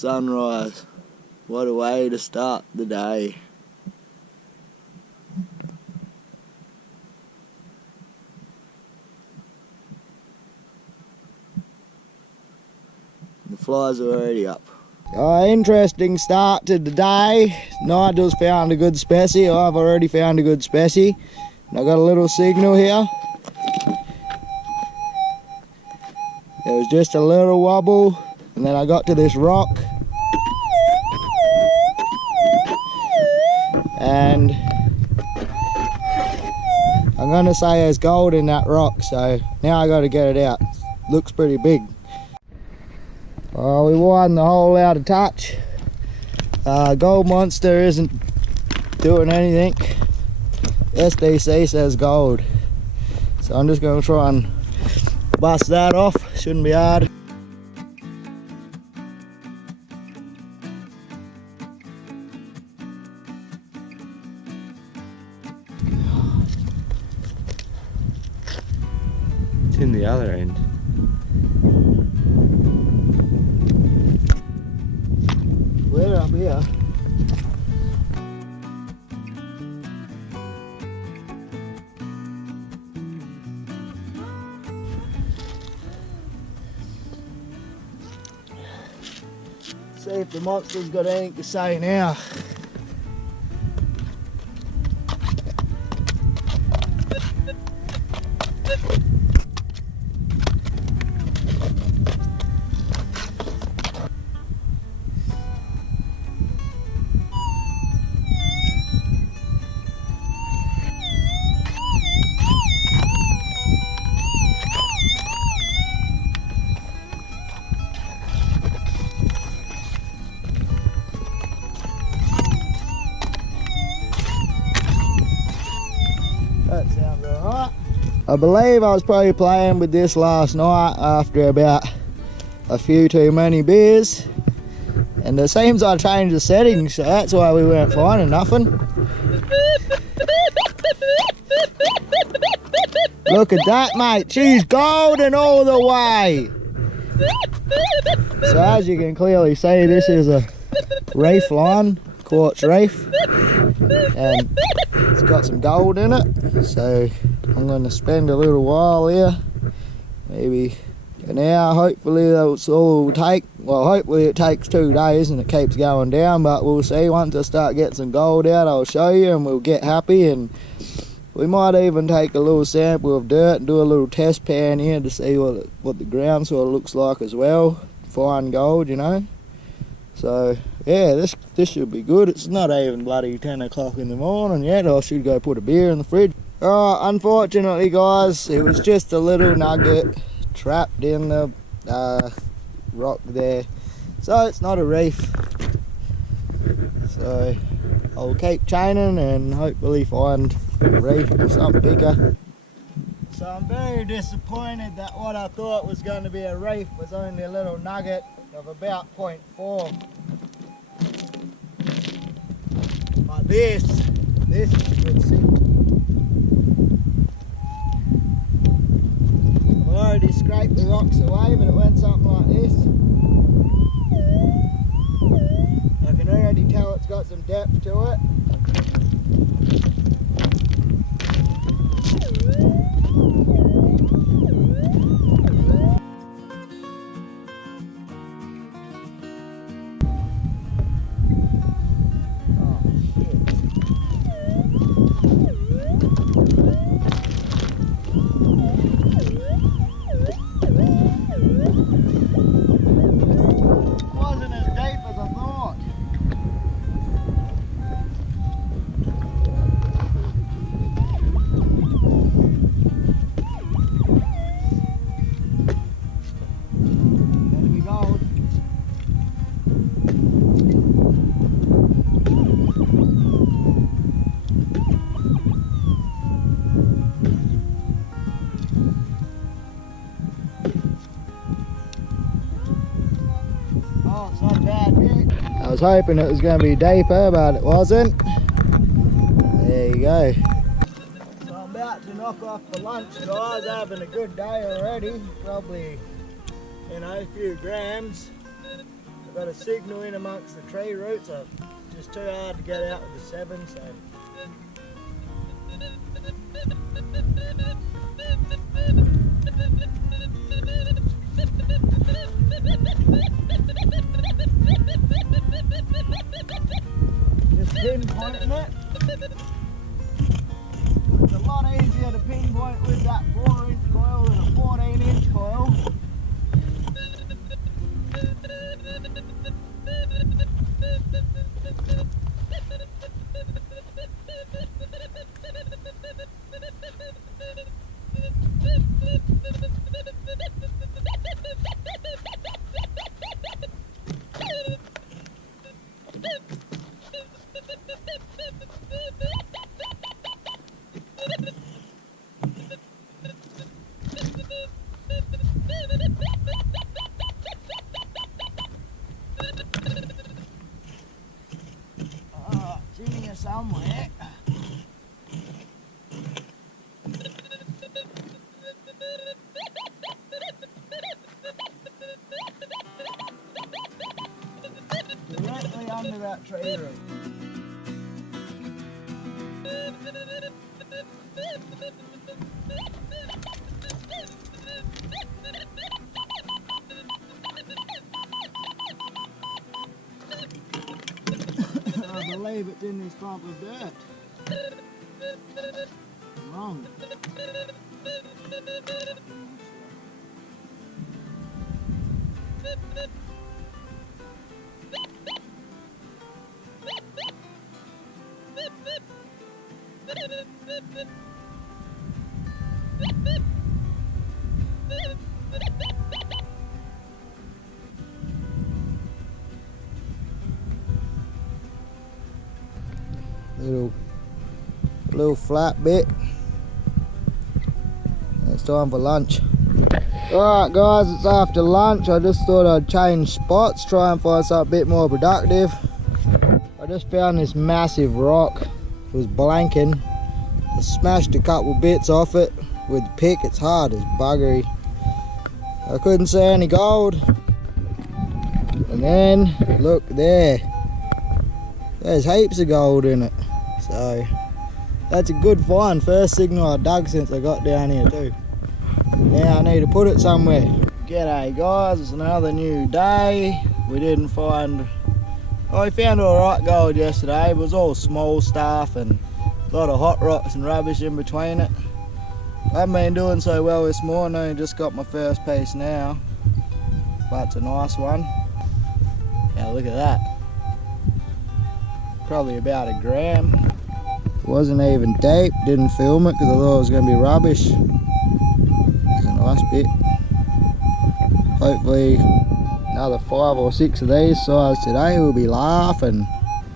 sunrise. What a way to start the day. The flies are already up. Interesting start to the day. Nigel's found a good species. I've already found a good species. And I got a little signal here. There was just a little wobble, and then I got to this rock. And I'm gonna say there's gold in that rock, so now I gotta get it out. Looks pretty big. We widened the hole out of touch. Gold monster isn't doing anything. SDC says gold. So I'm just gonna try and bust that off. Shouldn't be hard. It's in the other end. We're up here. See if the monster's got anything to say now. That sounds alright. I believe I was probably playing with this last night after about a few too many beers. And it seems I changed the settings, so that's why we weren't finding nothing. Look at that, mate. She's golden all the way. So as you can clearly see, this is a reef line, quartz reef. And it's got some gold in it, so I'm going to spend a little while here, maybe an hour. Hopefully that's all it will take. Well, hopefully it takes 2 days and it keeps going down, but we'll see. Once I start getting some gold out, I'll show you and we'll get happy. And we might even take a little sample of dirt and do a little test pan here to see what the ground sort of looks like as well. Fine gold, you know. So yeah, this should be good. It's not even bloody 10 o'clock in the morning yet. I should go put a beer in the fridge. Unfortunately guys, it was just a little nugget trapped in the rock there. So it's not a reef. So I'll keep chaining and hopefully find a reef or something bigger. So I'm very disappointed that what I thought was going to be a reef was only a little nugget of about 0.4. But this is a good sink. I've already scraped the rocks away, but it went something like this. I can already tell it's got some depth to it. Wasn't as deep as I thought. There we go. Oh, it's not a bad bit. I was hoping it was going to be deeper, but it wasn't. There you go. So I'm about to knock off for lunch, guys. Having a good day already. Probably, you know, a few grams. I've got a signal in amongst the tree roots. So it's just too hard to get out with the 7, so. Just pinpointing it. It's a lot easier to pinpoint with that 4-inch coil than a 14-inch coil. Somewhere. Directly under that tree root. I believe it's in this clump of dirt. Wrong. Little flat bit. It's time for lunch. Alright guys, it's after lunch. I just thought I'd change spots, try and find something a bit more productive. I just found this massive rock. It was blanking. I smashed a couple bits off it with the pick. It's hard as buggery. I couldn't see any gold. And then, look there. There's heaps of gold in it. So, that's a good find. First signal I dug since I got down here too. Now I need to put it somewhere. G'day guys, it's another new day. We didn't find... Oh, we found alright gold yesterday, but it was all small stuff and a lot of hot rocks and rubbish in between it. I haven't been doing so well this morning, I just got my first piece now. But it's a nice one. Yeah, look at that. Probably about a gram. Wasn't even deep, didn't film it because I thought it was going to be rubbish. It's a nice bit. Hopefully another 5 or 6 of these size today, we'll be laughing.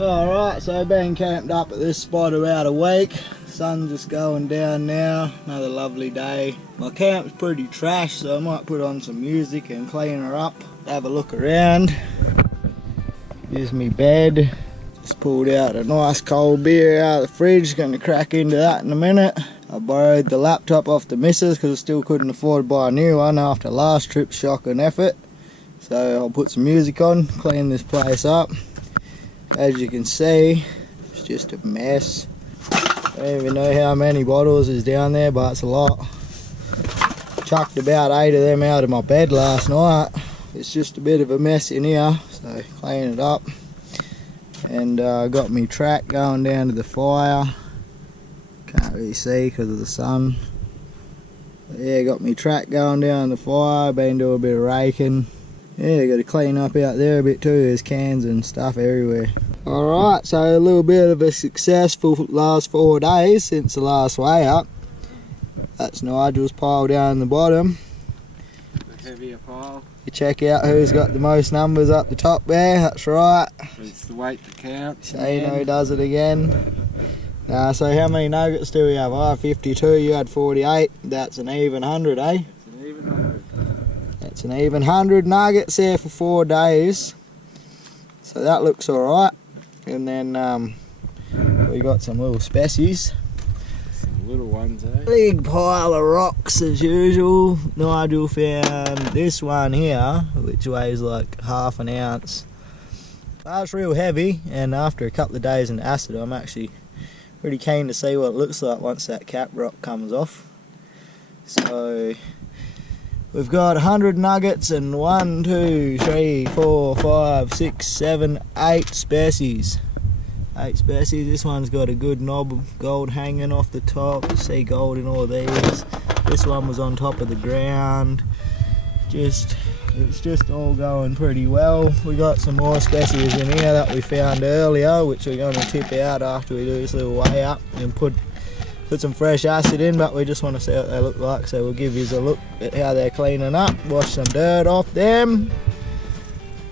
Alright, so I've been camped up at this spot about a week. Sun's just going down now, another lovely day. My camp's pretty trash, so I might put on some music and clean her up. Have a look around. Here's my bed. Just pulled out a nice cold beer out of the fridge, going to crack into that in a minute. I borrowed the laptop off the missus because I still couldn't afford to buy a new one after last trip's shock and effort. So I'll put some music on, clean this place up. As you can see, it's just a mess. I don't even know how many bottles is down there, but it's a lot. Chucked about 8 of them out of my bed last night. It's just a bit of a mess in here, so clean it up. And got me track going down to the fire. Can't really see because of the sun. But yeah, got me track going down the fire. Been doing a bit of raking. Yeah, got to clean up out there a bit too. There's cans and stuff everywhere. Alright, so a little bit of a successful last 4 days since the last weigh up. That's Nigel's pile down the bottom. The heavier pile. You check out who's got the most numbers up the top there, that's right. It's the weight that counts. Shano does it again. So how many nuggets do we have? I have 52, you had 48. That's an even 100, eh? It's an even 100. That's an even 100 nuggets there for 4 days. So that looks alright. And then we got some little species. Some little ones, eh? Big pile of rocks as usual. Nigel found this one here, which weighs like half an ounce. That's real heavy, and after a couple of days in acid, I'm actually pretty keen to see what it looks like once that cap rock comes off. So we've got 100 nuggets and 1, 2, 3, 4, 5, 6, 7, 8 species. 8 species. This one's got a good knob of gold hanging off the top. You see gold in all these. This one was on top of the ground. It's just all going pretty well. We got some more species in here that we found earlier, which we're going to tip out after we do this little weigh up and put some fresh acid in, but we just want to see what they look like, so we'll give you a look at how they're cleaning up, wash some dirt off them.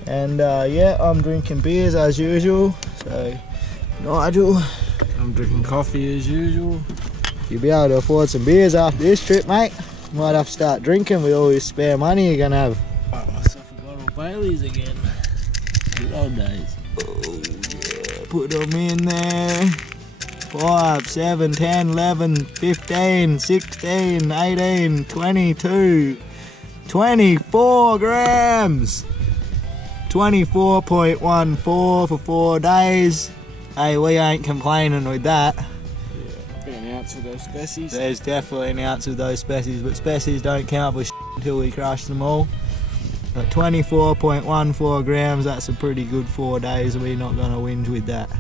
And yeah, I'm drinking beers as usual. So Nigel, I'm drinking coffee as usual. You'll be able to afford some beers after this trip, mate. Might have to start drinking with all this spare money you're gonna have. Bought myself a bottle of Bailey's again. Good old days. Oh yeah, put them in there. 5, 7, 10, 11, 15, 16, 18, 22, 24 grams. 24.14 for 4 days. Hey, we ain't complaining with that. An ounce of those species. There's definitely an ounce of those species, but species don't count for until we crush them all. But 24.14 grams, that's a pretty good 4 days. We're not going to whinge with that.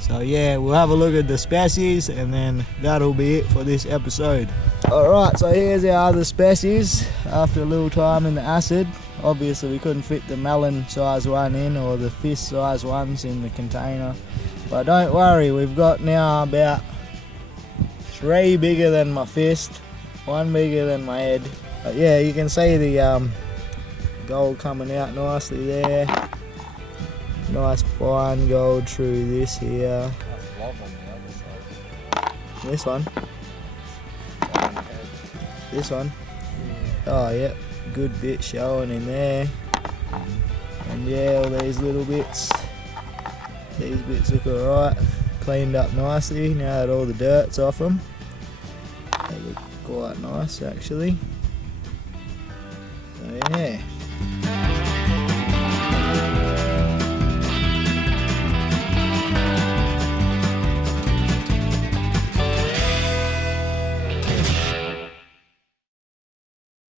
So yeah, we'll have a look at the species and then that'll be it for this episode. Alright, so here's our other species after a little time in the acid. Obviously we couldn't fit the melon size one in or the fist size ones in the container. But don't worry, we've got now about 3 bigger than my fist, 1 bigger than my head. But yeah, you can see the gold coming out nicely there. Nice fine gold through this here. This one. This one. Oh yeah, good bit showing in there. And yeah, all these little bits. These bits look alright. Cleaned up nicely now that all the dirt's off them. They look quite nice actually. So yeah.